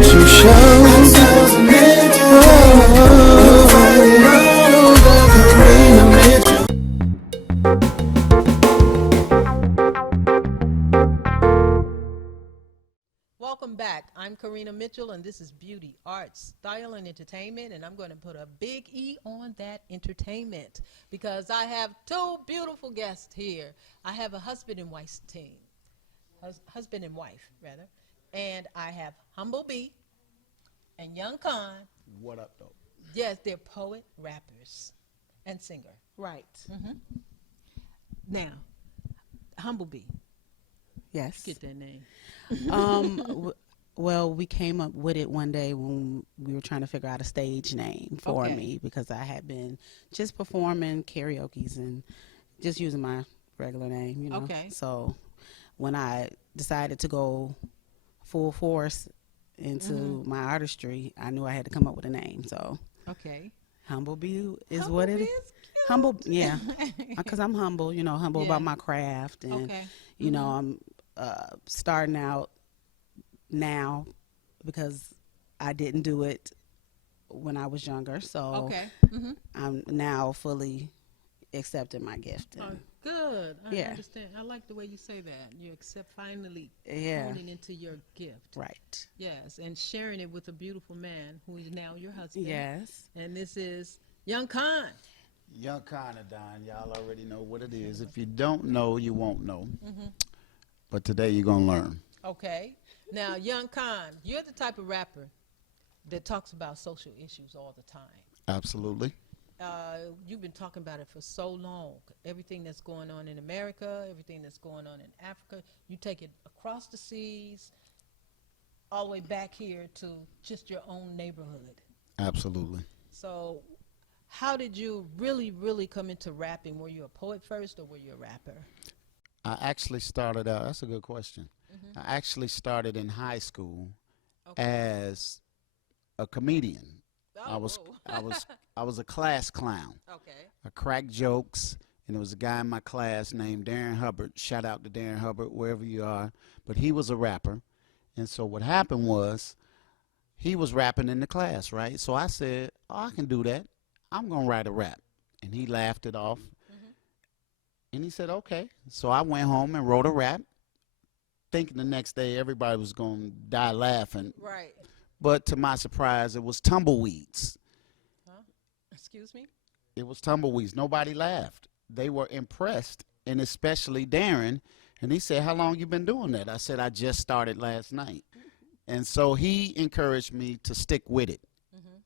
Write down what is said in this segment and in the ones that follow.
what you show. Karina Mitchell. Welcome back. I'm Karina Mitchell, and this is Beauty, Arts, Style, and Entertainment, and I'm going to put a big E on that entertainment because I have two beautiful guests here. I have a husband and wife team, husband and wife, rather, and I have Humble B and Young Khan. What up, though? Yes, they're poet, rappers, and singer. Right. Now, Humble B, Yes. get that name. Well, we came up with it one day when we were trying to figure out a stage name for Okay. me because I had been just performing karaoke's and just using my regular name, you know. Okay. So when I decided to go full force into my artistry, I knew I had to come up with a name. So Okay. Humble B is Humble what it B is. is cute. Humble, yeah, because I'm humble, you know, humble Yeah. about my craft, and Okay. you know, I'm starting out now because I didn't do it when I was younger, so Okay. I'm now fully accepting my gift. Oh, And, good. I Yeah. understand. I like the way you say that. You accept finally Yeah. honing into your gift. right. Yes, and sharing it with a beautiful man who is now your husband. Yes. And this is Young Khan. Young Karina, Don. Y'all already know what it is. If you don't know, you won't know. But today you're going to learn. Okay. Now, Young Khan, you're the type of rapper that talks about social issues all the time. Absolutely. You've been talking about it for so long. Everything that's going on in America, everything that's going on in Africa, you take it across the seas, all the way back here to just your own neighborhood. Absolutely. So how did you really come into rapping? Were you a poet first or were you a rapper? I actually started out, that's a good question. I actually started in high school as a comedian. I was a class clown. Okay. I cracked jokes, and there was a guy in my class named Darren Hubbard. Shout out to Darren Hubbard, wherever you are. But he was a rapper. And so what happened was he was rapping in the class, right? So I said, oh, I can do that. I'm going to write a rap. And he laughed it off. And he said, okay. So I went home and wrote a rap, thinking the next day everybody was going to die laughing. Right. But to my surprise, it was tumbleweeds. Huh? Excuse me? It was tumbleweeds. Nobody laughed. They were impressed, and especially Darren. And he said, how long you been doing that? I said, I just started last night. And so he encouraged me to stick with it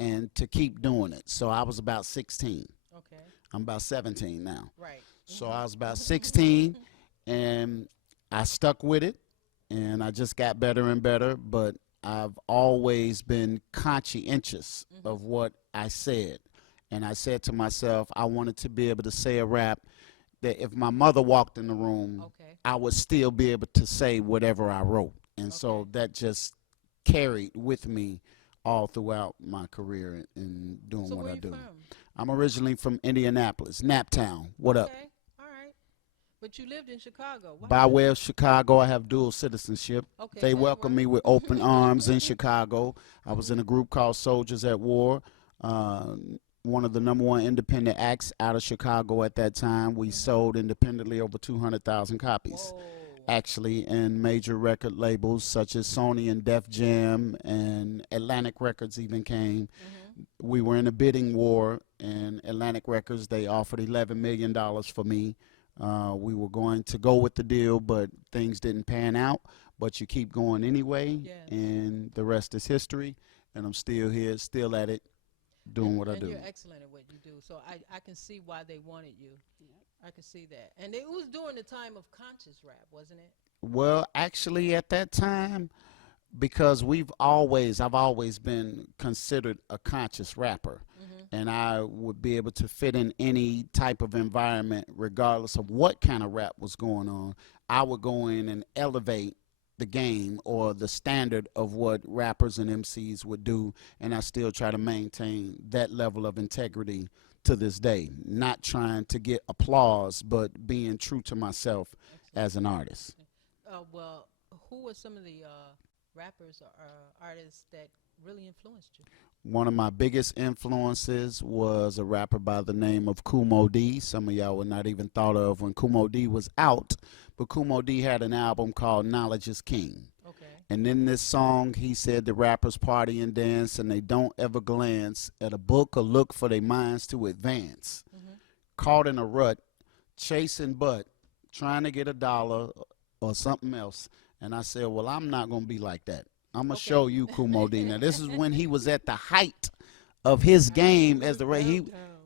and to keep doing it. So I was about 16. Okay. I'm about 17 now. Right. So I was about 16, and I stuck with it, and I just got better and better. But I've always been conscientious of what I said. And I said to myself, I wanted to be able to say a rap that if my mother walked in the room, I would still be able to say whatever I wrote. And so that just carried with me all throughout my career in doing what I do. From? I'm originally from Indianapolis, Naptown. What up? Okay. All right. But you lived in Chicago. Why? By way of Chicago, I have dual citizenship. Okay, They that welcomed me works. with open arms in Chicago. I was in a group called Soldiers at War, one of the #1 independent acts out of Chicago at that time. We sold independently over 200,000 copies, Whoa. actually, in major record labels such as Sony and Def Jam, and Atlantic Records even came. We were in a bidding war, and Atlantic Records, they offered $11 million for me. We were going to go with the deal, but things didn't pan out. But you keep going anyway, and the rest is history. And I'm still here, still at it, doing what I do. And you're excellent at what you do. So I can see why they wanted you. I can see that. And it was during the time of conscious rap, wasn't it? Well, actually, at that time, because I've always been considered a conscious rapper. And I would be able to fit in any type of environment regardless of what kind of rap was going on. I would go in and elevate the game or the standard of what rappers and MCs would do, and I still try to maintain that level of integrity to this day, not trying to get applause, but being true to myself as an artist. Well, who were some of the rappers or artists that really influenced you? One of my biggest influences was a rapper by the name of Kumo D. Some of y'all would not even thought of when Kumo D was out, but Kumo D had an album called Knowledge is King. Okay. And in this song, he said the rappers party and dance, and they don't ever glance at a book or look for their minds to advance. Mm-hmm. Caught in a rut, chasing butt, trying to get a dollar or something else. And I said, well, I'm not going to be like that. I'm going to Okay. show you Kumo D. Now, this is when he was at the height of his game as the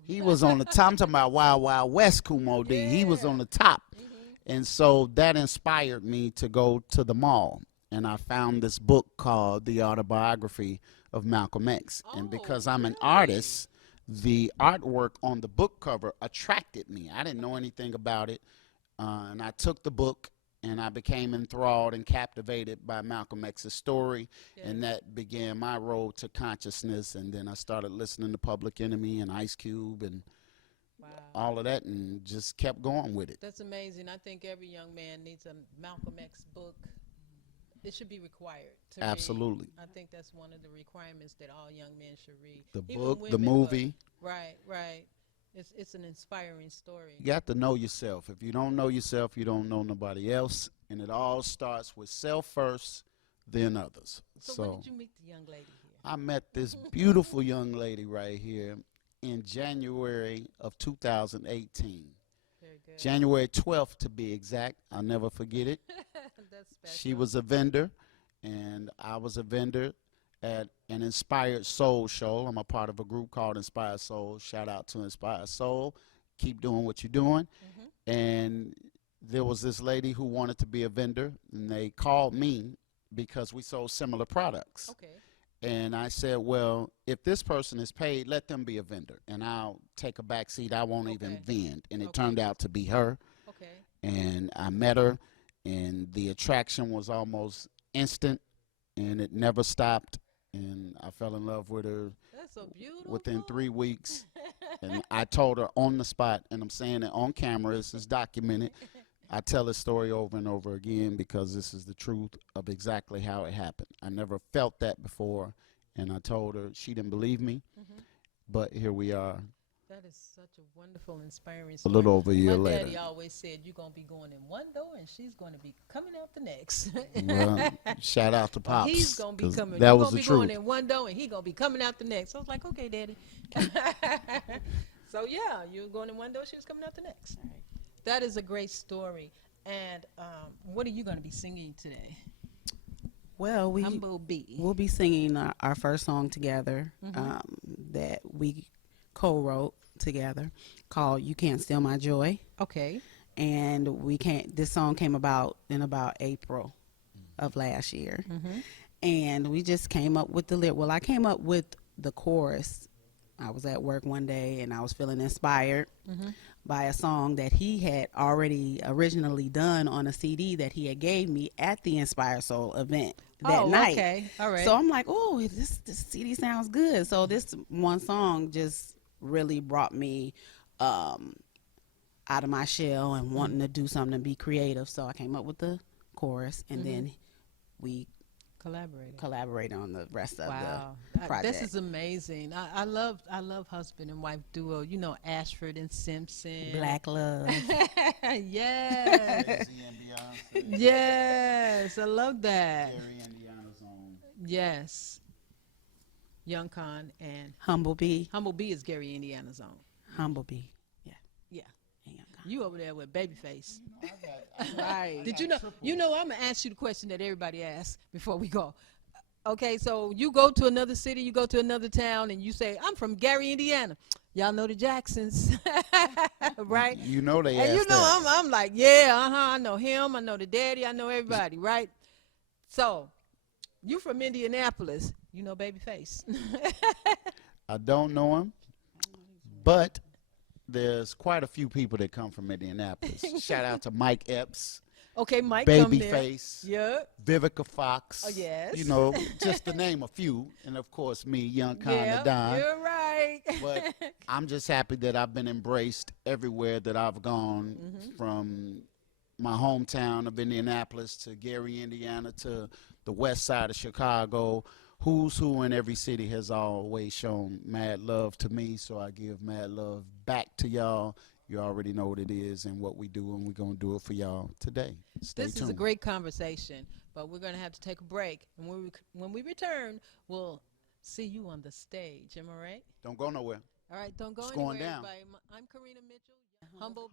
he was on the top. I'm talking about Wild Wild West Kumo D. He was on the top. Mm-hmm. And so that inspired me to go to the mall. And I found this book called The Autobiography of Malcolm X. And because I'm an artist, the artwork on the book cover attracted me. I didn't know anything about it. And I took the book and I became enthralled and captivated by Malcolm X's story. Yes. And that began my road to consciousness. And then I started listening to Public Enemy and Ice Cube and Wow. all of that and just kept going with it. That's amazing. I think every young man needs a Malcolm X book. It should be required to read. Absolutely. I think that's one of the requirements that all young men should read. The Even book, the women, but- movie. Right, right. It's an inspiring story. You got to know yourself. If you don't know yourself, you don't know nobody else. And it all starts with self first, then others. So when did you meet the young lady here? I met this beautiful young lady right here in January of 2018. Very good. January 12th to be exact. I'll never forget it. That's special. She was a vendor, and I was a vendor at an Inspired Soul show. I'm a part of a group called Inspired Soul. Shout out to Inspired Soul. Keep doing what you're doing. Mhm. And there was this lady who wanted to be a vendor, and they called me because we sold similar products. Okay. And I said, well, if this person is paid, let them be a vendor, and I'll take a back seat. I won't even Okay. vend. And it Okay. turned out to be her. Okay. And I met her, and the attraction was almost instant, and it never stopped. And I fell in love with her That's so beautiful. within 3 weeks. And I told her on the spot, and I'm saying it on camera, this is documented. I tell this story over and over again because this is the truth of exactly how it happened. I never felt that before, and I told her. She didn't believe me, Mhm. but here we are That is such a wonderful, inspiring a story. little over a year My later. daddy always said, you're going to be going in one door and she's going to be coming out the next. Well, shout out to Or Pops. he's going to be 'cause coming. that You're was gonna the be going truth. in one door and he's going to be coming out the next. I was like, okay, daddy. So, yeah, you were going in one door, she was coming out the next. That is a great story. And what are you going to be singing today? Well, Humble B. we'll be singing our first song together that we co-wrote together called "You Can't Steal My Joy," Okay. and this song came about in about April of last year, and we just came up with the lyric. Well, I came up with the chorus. I was at work one day and I was feeling inspired by a song that he had already originally done on a CD that he had gave me at the Inspired Soul event that night. Okay. All right. So I'm like, oh, this CD sounds good. So this one song just really brought me out of my shell and wanting to do something and be creative. So I came up with the chorus, and then we collaborated on the rest of the project. This is amazing. I love husband and wife duo. You know, Ashford and Simpson. Black Love. Yes. Yes. I love that. Yes. Young Con and Humble B. Humble B is Gary, Indiana's own. Humble B. Yeah. Yeah. And Young Con. You over there with Babyface. Right. Did you know? You know, I'm gonna ask you the question that everybody asks before we go. Okay, so you go to another city, you go to another town, and you say, "I'm from Gary, Indiana." Y'all know the Jacksons, right? You know they And asked you know, that. I'm like, yeah, I know him, I know the daddy, I know everybody, right? So, you from Indianapolis, you know Babyface. I don't know him, but there's quite a few people that come from Indianapolis. Shout out to Mike Epps, Okay, Mike, come there. Babyface, Yeah. Vivica Fox. Oh, yes. You know, just to name a few. And of course, me, Young Con Yeah, the Don. you're right. But I'm just happy that I've been embraced everywhere that I've gone, from my hometown of Indianapolis to Gary, Indiana, to the west side of Chicago. Who's who in every city has always shown mad love to me, so I give mad love back to y'all. You already know what it is and what we do, and we're going to do it for y'all today. Stay tuned. This is a great conversation, but we're going to have to take a break. And when we return, we'll see you on the stage. Am I right? Don't go nowhere. All right, don't go It's anywhere. going down. Everybody. I'm Karina Mitchell, humble.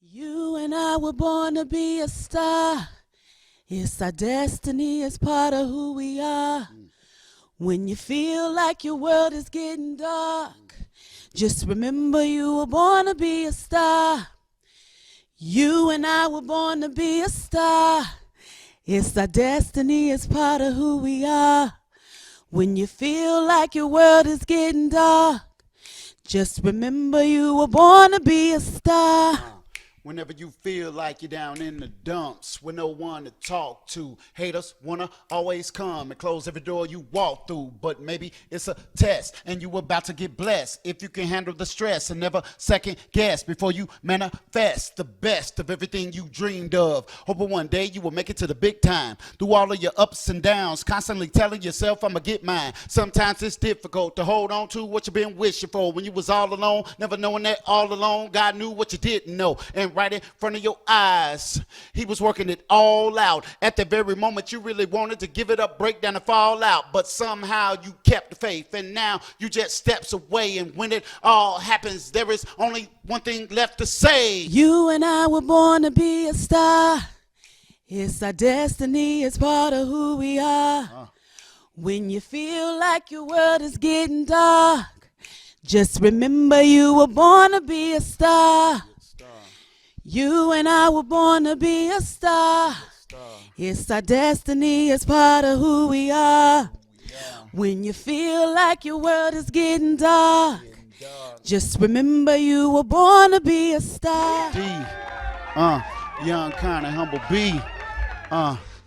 You and I were born to be a star. It's our destiny, it's part of who we are. When you feel like your world is getting dark, just remember you were born to be a star. You and I were born to be a star. It's our destiny, it's part of who we are. When you feel like your world is getting dark, just remember you were born to be a star. Whenever you feel like you're down in the dumps with no one to talk to, haters wanna always come and close every door you walk through. But maybe it's a test and you about to get blessed if you can handle the stress and never second guess before you manifest the best of everything you dreamed of. Hoping one day you will make it to the big time. Through all of your ups and downs, constantly telling yourself I'ma get mine. Sometimes it's difficult to hold on to what you've been wishing for when you was all alone, never knowing that all along God knew what you didn't know. And right in front of your eyes, he was working it all out. At the very moment you really wanted to give it up, break down and fall out, but somehow you kept the faith, and now you just steps away. And when it all happens, there is only one thing left to say. You and I were born to be a star. It's our destiny, it's part of who we are. When you feel like your world is getting dark, just remember you were born to be a star. You and I were born to be a star. It's our destiny, it's part of who we are. When you feel like your world is getting dark, just remember you were born to be a star. D, young, kind of humble B,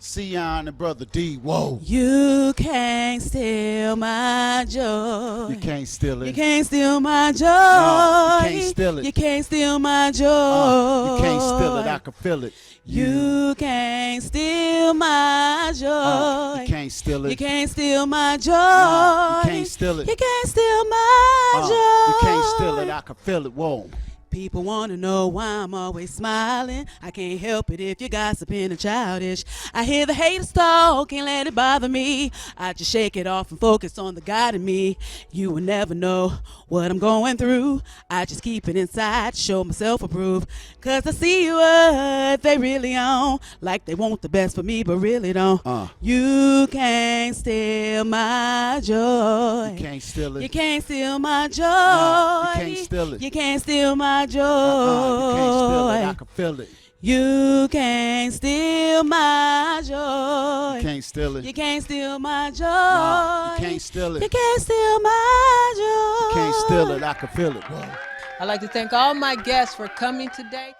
Sion and brother D. Whoa. You can't steal my joy. You can't steal it. You can't steal my joy. No, you can't steal it. You can't steal my joy. You can't steal it. I can feel it. You can't steal my joy. You can't steal it. You can't steal my joy. No, you can't steal it. You can't steal my joy. You can't steal it. I can feel it. Whoa. People want to know why I'm always smiling. I can't help it if you're gossiping and childish. I hear the haters talk, can't let it bother me. I just shake it off and focus on the God in me. You will never know what I'm going through. I just keep it inside, show myself approved. Cause I see what they really on. Like they want the best for me, but really don't. You can't steal my joy. You can't steal it. You can't steal my joy. No, you can't steal it. You can't steal my joy. You can't steal it. I can feel it. You can't steal my joy. You can't steal it. You can't steal my joy. No, you can't steal it. You can't steal my joy. You can't steal it. I can feel it. Whoa. I'd like to thank all my guests for coming today.